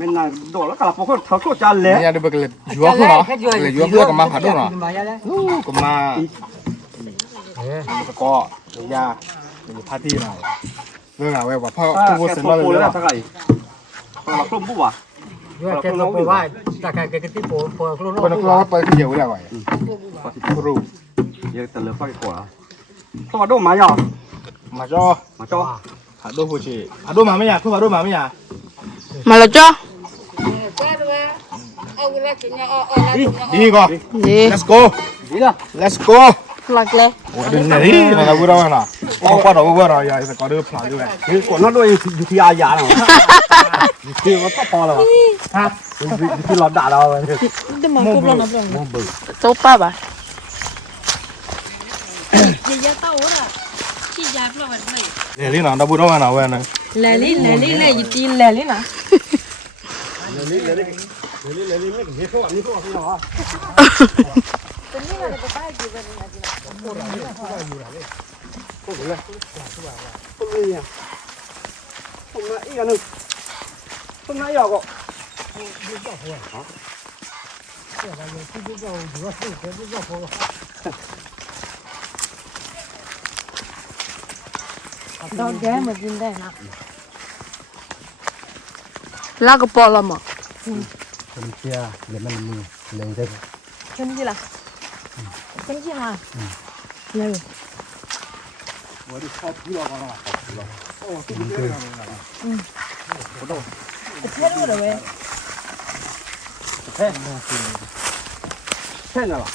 맨날너라가라포고더고잘래เนี่ยดูไปกันเลยยัวขึ้นเนาะเลยยัวขึ้นกับมาผัดด้วยเนาะกับมาตะกอตัวยาอยู่พาร์ตี้หน่อยเรื่องอะไรวะพ่อพูดเสร็จแล้วเลยนะ 사가이 아 그럼 뭐 봐? Dua kita bawa, tak kayak kita tipu, keluar. คนเราไปเกี่ยวได้ไหมรู้ 얘 달러 파기 거야 또 마야 มาจ่อ 맞죠? ผัดด้วยผู้ชีผัดด้วยมาไม่ยากคือผัดด้วยมาไม่ยาก มาแล้วจ้ะ ดีก็ นี่ let's go 니나 let's go หลักเลย โอ้ยนี่เราพูดว่าน่ะเอากว่าเราพูดว่าอย่าสกอร์ด้วยพลาดด้วย 이 거나도 유티 아야 나 유티 뭐또 봐라 하 유티 런다 나 จะมากรุบแล้วนะเพื่อนโจ๊กป้าป่ะยาเต้าอ่ะที่ยาเปล่าแบบไหน เดี๋ยวนี้น่ะเราพูดว่าน่ะเว้ยนะ แหล่ลิยูตีแหล่ลินะ 손나 이거 Đâu ghé mà dính đây nè. Lá cái bò làm à? Chân kia, để mình lấy đây. Chân gì là? Chân gì hả? Lấy. 어디 차 비가 가나 Thế rồi vậy. thế nào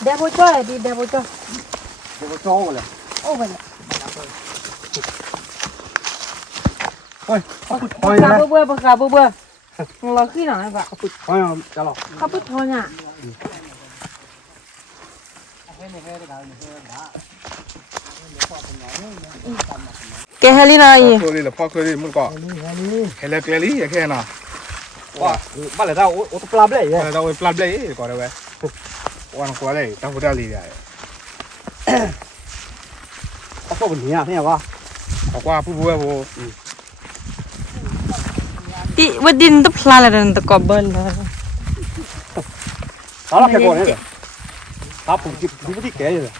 Đẹp vô cho đi, đẹp vô cho. 이거 줘 원래 Ô vậy. ôi Bữa bữa. Là khi nào vậy? thôi chalo Không biết thôi nha. Cái heli này. ตัวนี้แหละพ่อเคยมึงก็เฮเลเกลี่แค่น่ะ 와 빨리 나 옷도 플라블레 เราไปปลาเบลย์ก่อนเลยเว้ยวันกว่าเลยตั้งหัวได้เลย 아빠 뭐냐 그냥 와 บอกว่าผู้บัวโบ Đi với đinh tập la là đừng tập cọp bên rồi. đó là cái con này 다 부디 개 rồi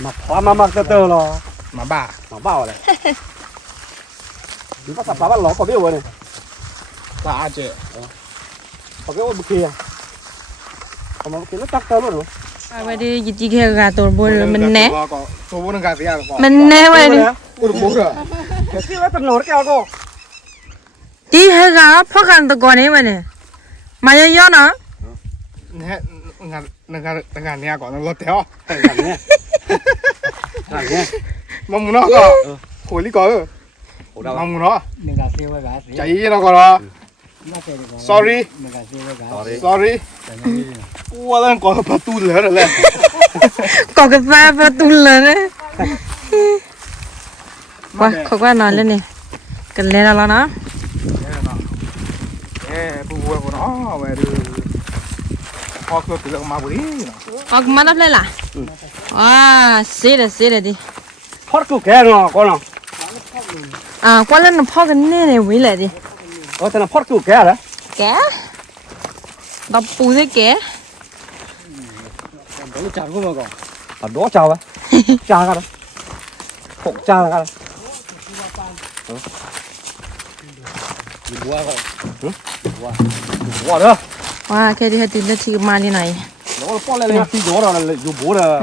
mà phá mà tơ tơ lo มาบ้า mà bao này nó sắp phá bắt ló có biết rồi này บ้าเจ๊ có cái ô kia còn mà cái nó chắc tơ luôn rồi Vậy đi chỉ kia gà tổ bồi mình né. ตัวบุญการเสียก่อน Mình né vậy đi. กูรู้บุกอะ cái kia nó tận nổi cái cô Đi hay gà pháกันตะกอนนี้มาเนี่ยมาเยอะๆนะ เนี่ยงานเนี่ยก่อนรถเที่ยว làm nhé มังมุนอ่ะก็หัวลิก่อนมังมุนอ่ะ Mình gạt siêu với gạt ใจเราก่อนละ sorry Mình gạt siêu với gạt. sorry ว่าเล่นก่อนประตูเหลือเลย có cái va và tung lên đấy qua khó quá nói lên nè cần lên nào nó ผู้บัวคนอ๋อเว้ยดูพ่อเคยตื่นมาบุรีเนาะ có cái mắt đắp lên là à xí rồi đi thoát cái ké nó con nào à qua lên nó phô cái này với lại đi thế là thoát cái ké đấy ké đập bù thế ké Nó chẳng có mà còn. à đó chào ấy cha cái đó phục cha cái đó quá đó wow cái đi hay tìm được thì mà đi này nó con lên thì gió rồi là dù bố là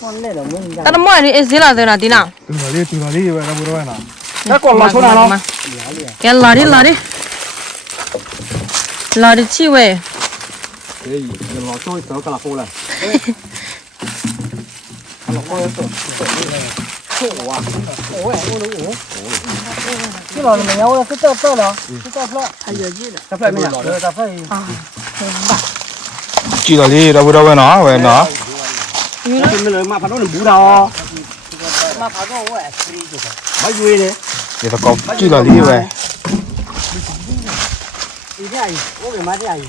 Con này là mình ta nó mua đi gì là thế nào tí nào ตื่นมาดิเว้ยเราบุรีเนาะ cái con là số nào nó cái lò đi chi về cái gì nó tôi tớ cả là cô này nó coi cái lò này nhau cái tơ đó. Cái tơ đó. cà phê mình à Cà phê. จีตอรี่เราบุรีเว้ยเนาะเว้ยเนาะ mìnhเลยมาพันธุ์หนึ่งบูดาว Mà phải có cái free rồi. ไม่ยุยเลย เดี๋ยวตะกอบจีตอรี่เว้ย Đi thế này, có cái máy thế này.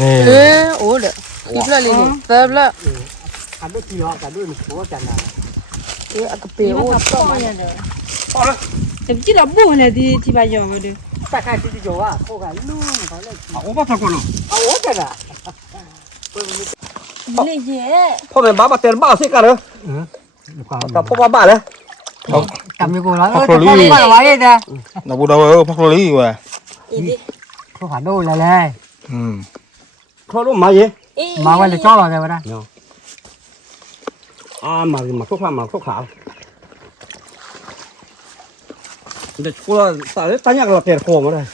นี่ ê ủa được kịp là liền tớp là Cả đôi kia họ, cả đôi mình số chẳng nào. ê à cái bèo ủa to mà được chỉ là bùa này thì bao giờ được 大概这就啊，我看路好像我把它过了。啊，我这个，你姐，พ่อแม่บ้ามาเต็มบ้าสิกันเลยกับพ่อบ้าเลย cầm cái cổ nó nó qua là vậy nè นาบูดาวพักเลยว่ะ không phải đâu là này เขารู้มาเยอะ mà quay lại cho vào rồi đây มาทุกข้ามาทุกขาเด็กกูสายตั้งยังเราเตะโค้งมาเลย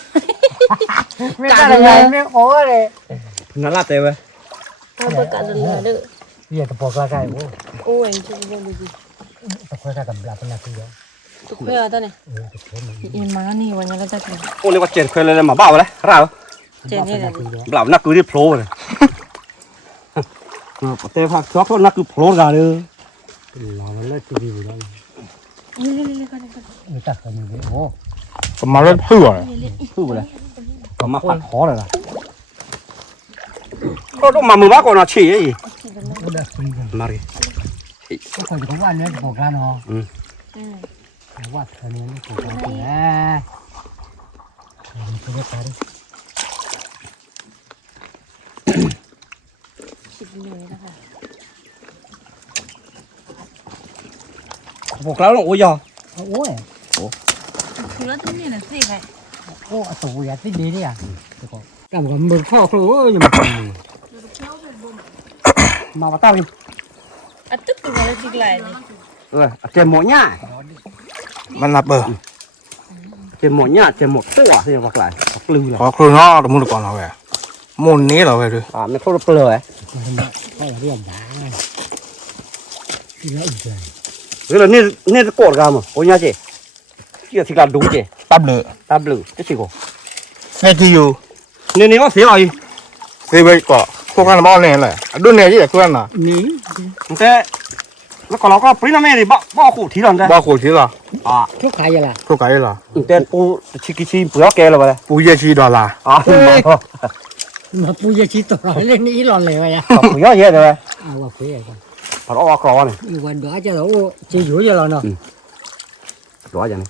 mấy cái này mấy ố này นั่นละเตะเว้ย เอาไปกัดเลยเด้อ bây giờ tập bò ra cái bố โอ้ยจะเป็นดี tập bò ra cầm lại con này kia ทุกเพื่อตอนนี้อีมานี่วันนี้เราจะกิน โอ้นี่ว่าเจนเคยเลยมาบ้าเลยเรา เจนนี่แหละ บ่าวนักคือที่โผล่เลยเตะพักชอบนักคือโผล่กันเลย là nó lấy cái gì đó นี่เร็วๆก่อน người ta phải như thế ô ก็มาแล้วเพื่อ พูดเลยก็มาปักคอเลยล่ะก็ต้องมามือบ้าก่อนนะชี้ nó đã free rồi มาดิ cái phần của anh ấy bò ra nó อืม quạt cái này nó bò ra nè mình cứ biết cái đi คิดเลยนะคะ พวกเราต้องโอ้ย ôi คือแล้วที่นี่น่ะสิใคร ô tủ ya tí đi đi à cầm cái mực phao phao ơi nhưng mà vào tao đi อ่ะตึ๊กตัวแล้วจิกไหลนี่ เจมหมอหญ้า มันนับเจมหมอหญ้าเจมหมดตัวที่ว่าไรปลือเลย พอครูน้อตมุดก่อนเราเว้ยมุนนี้เราเว้ยดู ไม่โทษปลือเลย hay là riêng đá nó ít rồi หรือนี่จะโกรธกันมั้งโอ้ยเจ๊เกี่ยวกับการดูเจ๊ ตับเลย ตาบลือจะสิโก้ เฟติยู นี่ว่าเสียอะไร เซเวก็พวกกันมาเนี่ยแหละดูเนี่ยยี่ตัวน่ะ ní แต่แล้วก็เราก็ปริ้นแม่ดิบ้าขู่ทีหลังได้ บ้าขู่ทีละ thuốc cái gì là พวกไก่ละ แต่ปูชิกิชิเปลือกแกเลยไปเลย ปูเยชีดอลลาร์ mà bây giờ chỉ tao nói lên ý lon này vậy à เปลือกเยอะเลย qua phía này con พอเราเอากรอเนี่ย đi quanh đó cho nó chỉ dũa cho nó nè ร้อยอย่างนี้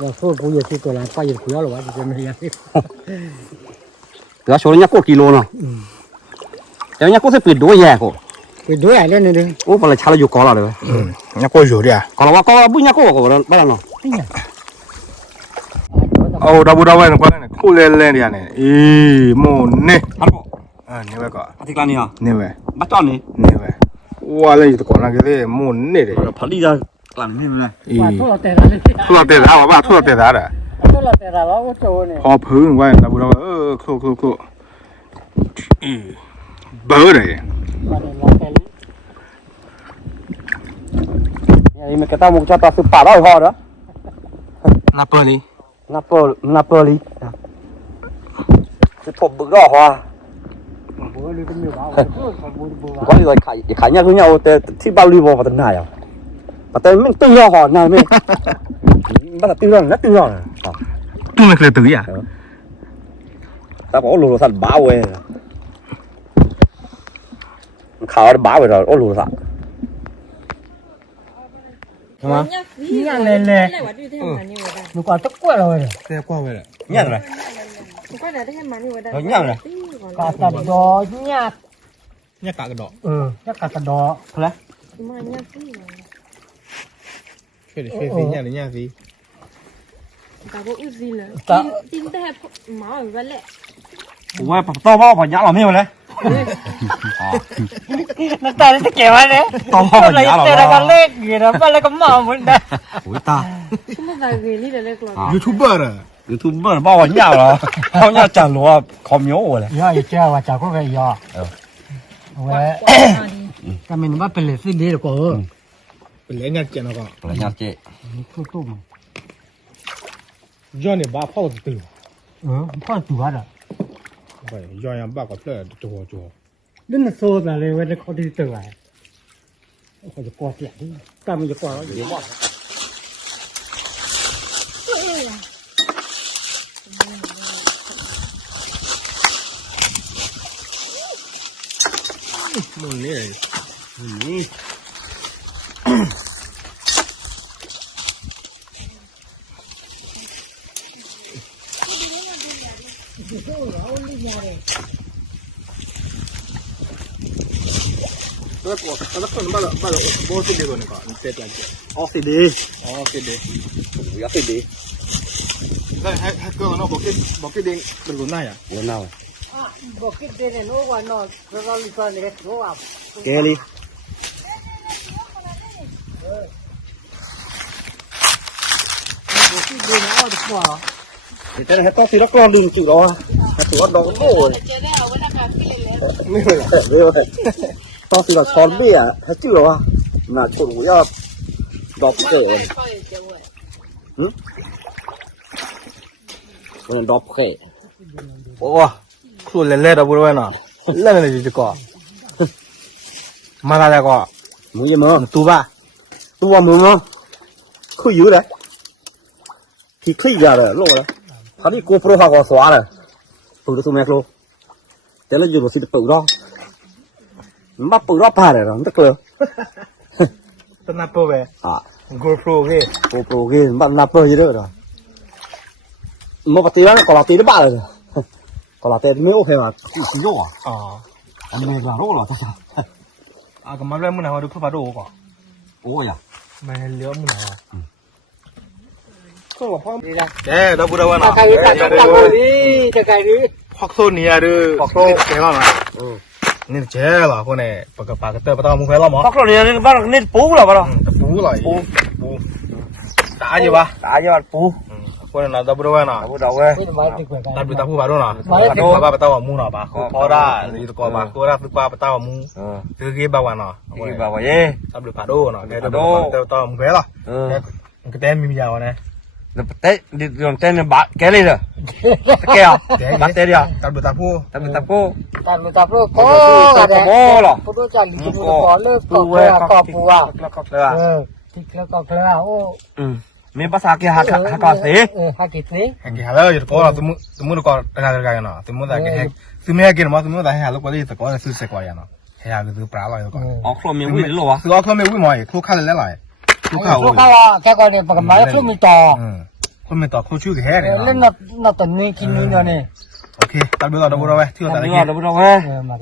rồi thôi bây giờ chỉ tao làm qua giờ phía rồi vậy cho mình vậy เดี๋ยวโชว์เนี่ยกูกิโลเนาะเดี๋ยวเนี่ยกูจะปิดด้วยแย่กู thì đuổi lại lên này đi โอ้ปลาชาเราอยู่กอเราเลย เนี่ยกูอยู่เดีย กอเราว่าก็บุญเนี่ยกูกูบ้านเรา เอาดับบูดาวเว้ยนะเนี่ยคู่เล่นเล่นเดียเนี่ยมุนนี่ ฮัลโหล นี่เว้ยก็ อาทิตย์ละเนี่ย นี่เว้ย บ้านจอนนี่ นี่เว้ยว่าเลยอยู่ตะกอนนะก็ได้มุนนี่เด้ ผลิตจะกลั่นนี่เลย qua thuốc là tiền là đi ทั่วเตะดาวว่าทั่วเตะดาวอ่ะ thuốc là tiền là nó có trâu này พอพื้นไว้ดับบูดาวคลุเบอร์เลย mà để là cái นี่มันก็ต้องมุกจะต่อสืบป่าเราพอเนาะ นับเปิลนี่ นับเปอร์ลีจะถบบึกรอหัว bữa đi cũng nhiều bảo bữa ก็เลยขายเนี่ยคือเนี่ยแต่ที่บ้านรีบมาตั้งนานแล้วแต่ไม่ตื่นรอหัวนานไม่บ้านตื่นรอนัดตื่นรอ ตุ้มไม่เคยตื่นอ่ะ แต่บอกโอ้ลูกสัตว์บ้าเว้ยข่าวบ้าเว้ยเราโอ้ลูกสัตว์ nhá lên lên nó còn tức quá rồi เสียกว่าเว้ย เนี่ยอะไร ก็ได้ให้มันนี่ว่าได้ เนี่ยอะไร cả tầm đó nhá เนี่ยกะกระดอก nhá cả tầm đó อะไร มาเนี่ยสิ เฟสิเนี่ยหรือเนี่ยสิ แต่ว่าอุ้ยสิเลยกินแต่หมาอยู่วันแหละ ผมว่าต่อพ่อพอยักเราไม่มาเลย nó ta nó kiểu này ต่อพ่อพอ lấy ยักเรา tiền là con lết gì đó mà lấy con mỏ muốn đây โอ้ยตา ฉันไม่ได้เรียนนี่เลยกลัว ยูทูบเบอร์อ่ะ ยูทูบเบอร์บ้าวันยักเหรอเขาเนี่ยจังหรือว่าคอมโย่เลย giờ thì chơi và chả có cái giờ vậy cái mình bắt phải lấy xin đi được cô เป็นเล่นงานเจ๋งแล้วก็ อะไรยักเจ๊ tôi tôm ย้อนเนี่ยบ้าพ่อตื่น พ่อตัวอ่ะ ไปย้อนยังบ้าก็เปลือกจัว đến là xô là lấy về có đi từ lại cóจะกอดอย่างนี้ตามมันจะกอดแล้วอยู่บ้าน มุนนี่ เ ตัวก่อนแล้วคนบ้านเราโบสิเดียวกันก่อนเสร็จแล้ว ออกสิดี อ๋อเสร็จดี อยากสิดี ได้ให้ก็เนาะบอกกินเองเป็นคนไหนอ่ะ เดี๋ยวน่า บอกคิดเด่นโอ้วันนอนเราลิซ่าเนี่ยโอ้อ่ะ แกลีแต่ให้ต้องสิแล้วก็ลืมจุดแล้วอ่ะตัวดอกโง่ไม่เลยเร็วเลยต้องสิเราช้อนเบี้ยให้จุดแล้วอ่ะน่าจุดยอดดอกเก๋มันดอกเก๋ โอ้คือเล่ๆเราพูดว่าเนาะเล่นเลยจีก่อนมาแล้วก็ มึงยังมั้ง ตูบ้า ตัวมึงมั้งคุยอยู่เลยที่คุยยาเลยโลละเขาที่กูโปรหากว่าสวาเลยปุ๋ยตัวแม่โลแต่แล้วอยู่บนสิบปุ๋ยรอมาปุ๋ยรอผ่านเลยนะมันตะเกียบ ตนาโปรเว อ่ะ GoPro เก้ โปรเกมบ้านนับเปอร์เยอะเลยมันปฏิวัติก่อนเราตีได้บ้าเลยก่อนเราตีไม่โอเคมาที่สิโย่อะ อ๋อ อันนี้เราโลละจ้ะ อ่ะก็มาเริ่มมึงนะว่าดูพ่อปาดูก่อน โอ้ยอ่ะ ไม่เลี้ยวมึงนะ ก็บอกพ่อดีนะ เจ๊เราพูดว่าเนาะ ใครตัดตัดคนนี้จะใครดี พักโซนนี้อ่ะดูพักโซนเจ๊ล่ะนะนี่เจ๊ล่ะคนเนี่ยปากกาเตอร์ปะตามึงเคยล่ะมั้ง พักเราเนี่ยบ้านนี่ปูหรอบ้าน แต่ปูล่ะปูตายอยู่ปะ ตายยังปู คนนั้นเราพูดว่าเนาะ ปูดอกเว้ย นี่มาติดกว่ากัน ตัดไปตาผู้บาดเนาะปะตาว่ามูเนาะปะพอได้อยู่ตะกอบะก็ได้ปะตาว่ามูคือกี่บาวันเนาะ ที่บ้านว่าเย่ ตัดไปปาดูเนาะแกจะตามึงเคยล่ะแกเต้นมียาวนะ แล้วเต้ดิโดนเต้นบะแกเลยเหรอแกอ่ะบะเต้ดิอ่ะ ตัดไปตาผู้ แต่เป็นตะปู ตัดมือตัดโลกก็อะไร โม่หรอ พูดจากลิขิตก่อนเลิกก่อนก่อนปูอ่ะ เลยอ่ะ ที่แล้วก็เคล้าโอ้ มีภาษาเกี่ยวกับฮักก่อนสิ ฮักกิสิ แกหาแล้วอยู่ตะกอตะมุตะกอตะการกันเนาะตะมุตะแกตะเมียกินมาตะมุตะให้หาลูกไปตะกอซื้อเสกว่าเนาะให้หาคือปลาลอยตะกอ อ๋อครัวมีวิ่งหรอวะ ซื้อเอาเครื่องไม่วิ่งหน่อยครูข้าเลยแล้วหลายครูข้า ลูกเขาแค่ก่อนเนี่ยปกติครึ่งมีต่อ คนไม่ต่อครูชื่อแค่เนี่ย เล่นนอตนนี้กินนี้เนี่ย โอเคตัดไปต่อดับเบิลเอาไว้ที่เราแต่ละ นี่ เก ว่า ม เราไม่ต้องเว้ย มา